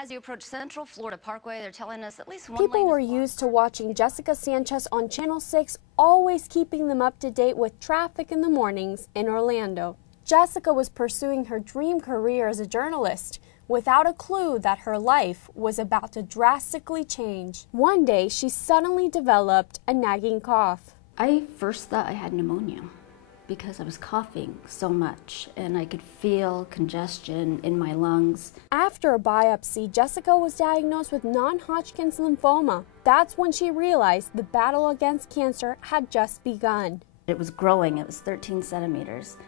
As you approach Central Florida Parkway, they're telling us at least one People lane were used to watching Jessica Sanchez on Channel 6, always keeping them up to date with traffic in the mornings in Orlando. Jessica was pursuing her dream career as a journalist, without a clue that her life was about to drastically change. One day, she suddenly developed a nagging cough. I first thought I had pneumonia because I was coughing so much and I could feel congestion in my lungs. After a biopsy, Jessica was diagnosed with non-Hodgkin's lymphoma. That's when she realized the battle against cancer had just begun. It was growing, it was 13 centimeters,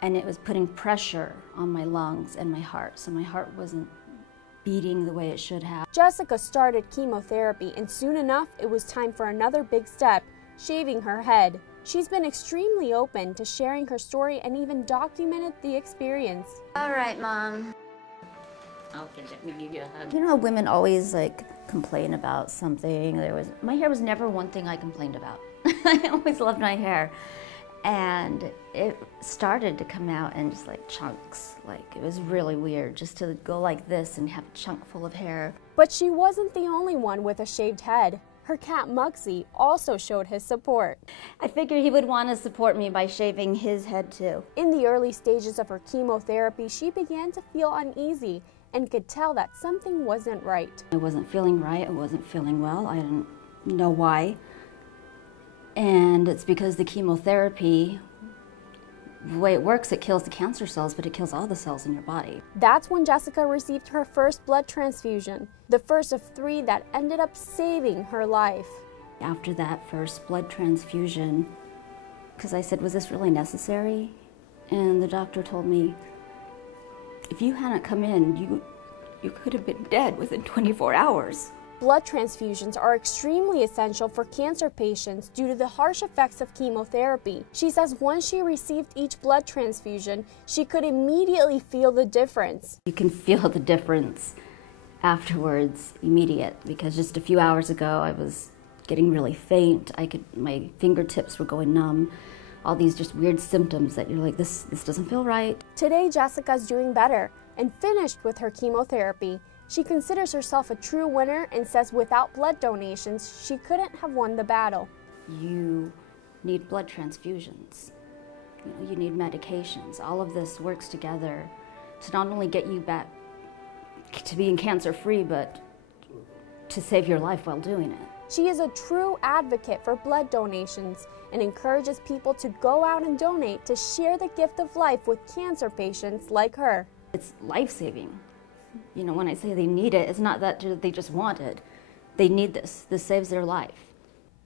and it was putting pressure on my lungs and my heart, so my heart wasn't beating the way it should have. Jessica started chemotherapy, and soon enough, it was time for another big step, shaving her head. She's been extremely open to sharing her story and even documented the experience. All right, Mom. Okay, let me give you a hug. You know, women always complain about something. My hair was never one thing I complained about. I always loved my hair. And it started to come out in just chunks. It was really weird just to go like this and have a chunk full of hair. But she wasn't the only one with a shaved head. Her cat Mugsy also showed his support. I figured he would want to support me by shaving his head too. In the early stages of her chemotherapy, she began to feel uneasy and could tell that something wasn't right. I wasn't feeling right, I wasn't feeling well, I didn't know why. And it's because the chemotherapy, the way it works, it kills the cancer cells, but it kills all the cells in your body. That's when Jessica received her first blood transfusion, the first of 3 that ended up saving her life. After that first blood transfusion, because I said, was this really necessary? And the doctor told me, if you hadn't come in, you could have been dead within 24 hours. Blood transfusions are extremely essential for cancer patients due to the harsh effects of chemotherapy. She says once she received each blood transfusion, she could immediately feel the difference. You can feel the difference afterwards, immediate, because just a few hours ago I was getting really faint. My fingertips were going numb. All these just weird symptoms that you're like, this doesn't feel right. Today, Jessica's doing better and finished with her chemotherapy. She considers herself a true winner and says without blood donations, she couldn't have won the battle. You need blood transfusions. You need medications. All of this works together to not only get you back to being cancer-free, but to save your life while doing it. She is a true advocate for blood donations and encourages people to go out and donate to share the gift of life with cancer patients like her. It's life-saving. You know, when I say they need it, it's not that they just want it. They need this. This saves their life.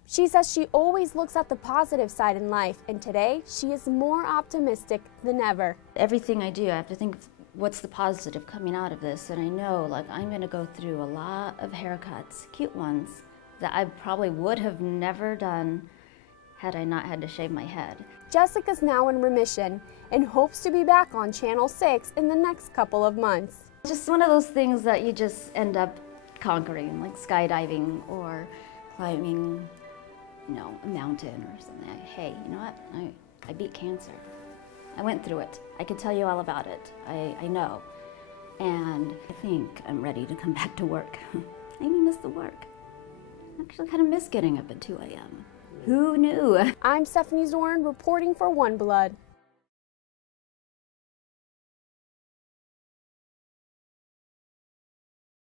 She says she always looks at the positive side in life, and today she is more optimistic than ever. Everything I do, I have to think, what's the positive coming out of this? And I know, I'm going to go through a lot of haircuts, cute ones, that I probably would have never done had I not had to shave my head. Jessica's now in remission and hopes to be back on Channel 6 in the next couple of months. Just one of those things that you just end up conquering, like skydiving or climbing, a mountain or something. Hey, you know what? I beat cancer. I went through it. I can tell you all about it. I know. And I think I'm ready to come back to work. I even miss the work. I actually kind of miss getting up at 2 a.m. Who knew? I'm Stephanie Zorn reporting for OneBlood.